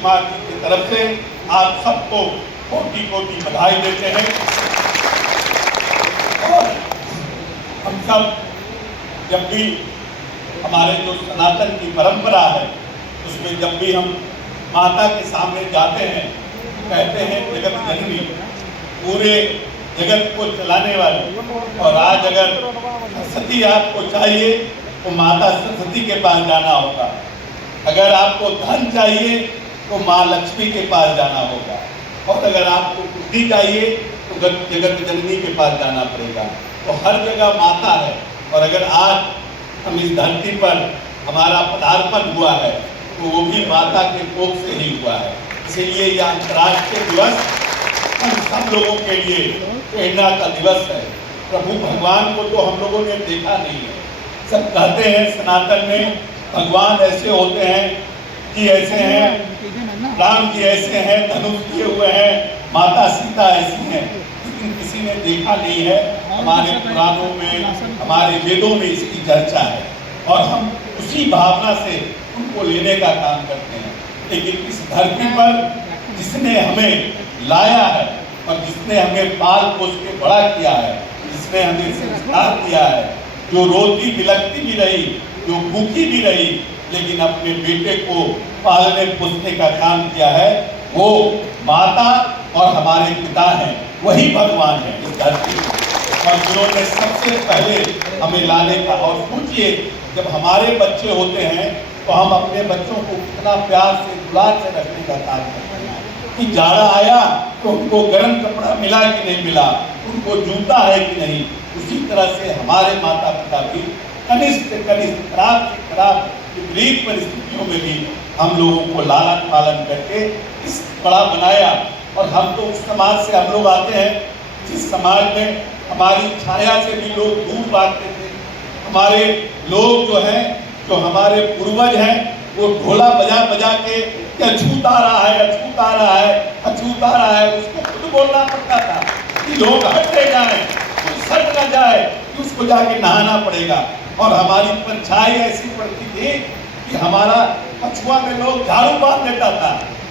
कुमार जी की तरफ से आप सबको कोटि कोटि बधाई देते हैं। और हम सब जब भी हमारे जो सनातन की परंपरा है उसमें जब भी हम माता के सामने जाते हैं, कहते हैं जगत जननी, पूरे जगत को चलाने वाली। और आज अगर सरस्वती आपको चाहिए तो माता सरस्वती के पास जाना होगा, अगर आपको धन चाहिए तो माँ लक्ष्मी के पास जाना होगा, और अगर आपको बुद्धि चाहिए तो जगत जननी के पास जाना पड़ेगा। तो हर जगह माता है। और अगर आज हम इस धरती पर हमारा पदार्पण हुआ है तो वो भी माता के कोख से ही हुआ है। इसीलिए यह अंतर्राष्ट्रीय दिवस हम सब लोगों के लिए प्रेरणा का दिवस है। प्रभु भगवान को तो हम लोगों ने देखा नहीं है। सब कहते हैं सनातन में भगवान ऐसे होते हैं कि ऐसे हैं, राम जी ऐसे हैं, धनुष किए हुए हैं, माता सीता ऐसी हैं, लेकिन किसी ने देखा नहीं है। हमारे पुराणों में, हमारे वेदों में इसकी चर्चा है और हम उसी भावना से उनको लेने का काम करते हैं। लेकिन इस धरती पर जिसने हमें लाया है और जिसने हमें पाल पोस के बड़ा किया है, जिसने हमें संस्कार दिया है, जो रोती बिलखती भी रही, जो भूखी भी रही, लेकिन अपने बेटे को पालने पोसने का काम किया है, वो माता और हमारे पिता हैं, वही भगवान है इस धरती में। और जिन्होंने सबसे पहले हमें लाने का, और सोचिए जब हमारे बच्चे होते हैं तो हम अपने बच्चों को कितना प्यार से दुलार से रखने का काम करते हैं कि जाड़ा आया तो उनको गर्म कपड़ा मिला कि नहीं मिला, उनको जूता है कि नहीं। उसी तरह से हमारे माता पिता भी कनिष्ठ से कनिष्ठ, खराब से खराब विपरीत परिस्थितियों में भी हम लोगों को लालन पालन करके इस बड़ा बनाया। और हम तो उस समाज से हम लोग आते हैं जिस समाज में हमारी छाया से भी लोग दूर भागते थे। हमारे लोग जो हैं, जो हमारे पूर्वज हैं, वो ढोला बजा बजा के कि अछूत आ रहा है, अछूत आ रहा है, अछूत आ रहा है, उसको खुद बोलना पड़ता था कि लोग हटते जाए, सट न जाए कि उसको जाके नहाना पड़ेगा। और हमारी परछाई ऐसी पड़ती थी कि हमारा कछुआ में लोग झाड़ू बांध देता था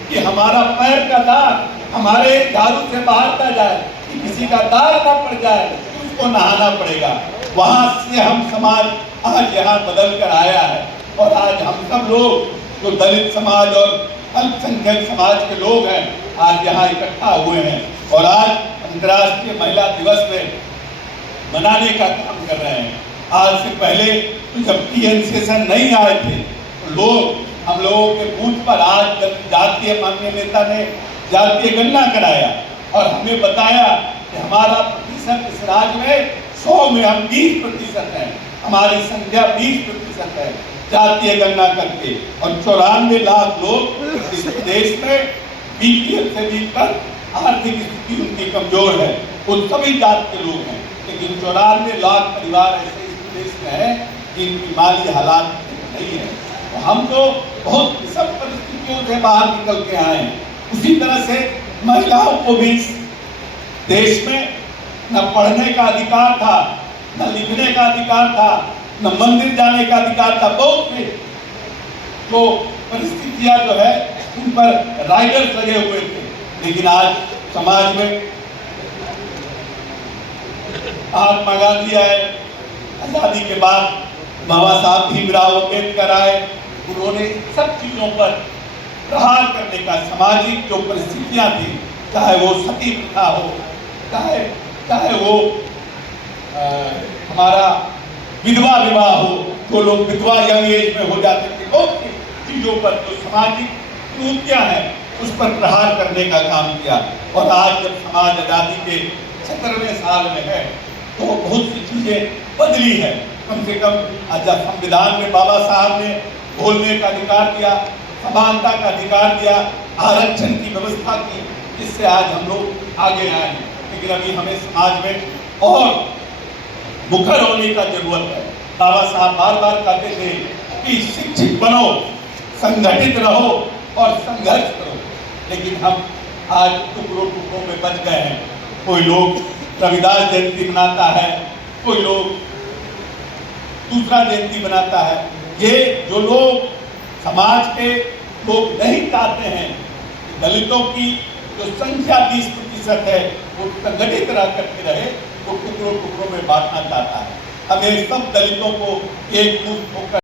कि हमारा पैर का दाग हमारे झाड़ू से बाहर ना जाए, कि किसी का दाग ना पड़ जाए, तो उसको नहाना पड़ेगा। वहां से हम समाज आज यहाँ बदल कर आया है। और आज हम सब लोग जो दलित समाज और अल्पसंख्यक समाज के लोग हैं, आज यहाँ इकट्ठा हुए हैं और आज अंतर्राष्ट्रीय महिला दिवस में मनाने का काम कर रहे हैं। आज से पहले जब टीएन सेशन नहीं आए थे तो लोग, हम लोगों के बूथ पर आज जातीय माननीय नेता ने जातीय गणना कराया और हमें बताया कि हमारा प्रतिशत इस राज्य में 100 में हम 20% हैं, हमारी संख्या 20% है जातीय गणना करके। और 94 लाख लोग इस देश में बीपीएल से भी कर आर्थिक स्थिति उनकी कमजोर है, वो सभी जात के लोग हैं। लेकिन 94 लाख परिवार ऐसे इस देश में है जिनकी माली हालात नहीं है। तो हम तो बहुत विषम परिस्थितियों से बाहर निकल के आए हैं। उसी तरह से महिलाओं को भी देश में न पढ़ने का अधिकार था, न लिखने का अधिकार था, न मंदिर जाने का अधिकार था। बहुत से तो परिस्थितियां जो है उन पर राइडर्स लगे हुए थे। लेकिन आज समाज में महात्मा गांधी आए, आजादी के बाद बाबा साहब भीमराव अम्बेडकर आए, उन्होंने सब चीजों पर प्रहार करने का, सामाजिक जो परिस्थितियां थी, चाहे वो सती प्रथा हो, चाहे वो हमारा विधवा विवाह हो, तो लोग विधवा यंग एज में हो जाते थे, बहुत चीजों पर जो सामाजिक कुरीतियां हैं उस पर प्रहार करने का काम किया। और आज जब समाज आजादी के 70वें साल में है तो बहुत सी चीजें बदली है। कम से कम आज संविधान में बाबा साहब ने बोलने का अधिकार दिया, समानता का अधिकार दिया, आरक्षण की व्यवस्था की, जिससे आज हम लोग आगे आए हैं। लेकिन अभी हमें समाज में और मुखर होने का जरूरत है। बाबा साहब बार बार कहते थे कि शिक्षित बनो, संगठित रहो और संघर्ष करो। लेकिन हम आज टुकड़ों टुकड़ों में बच गए हैं। कोई लोग रविदास जयंती मनाता है, कोई लोग दूसरा जयंती मनाता है। ये जो लोग समाज के लोग नहीं चाहते हैं कि दलितों की जो संख्या 20% है वो संगठित रह करके रहे, वो टुकड़ों टुकड़ों में बांटना चाहता है। हमें सब दलितों को एक मुक्त होकर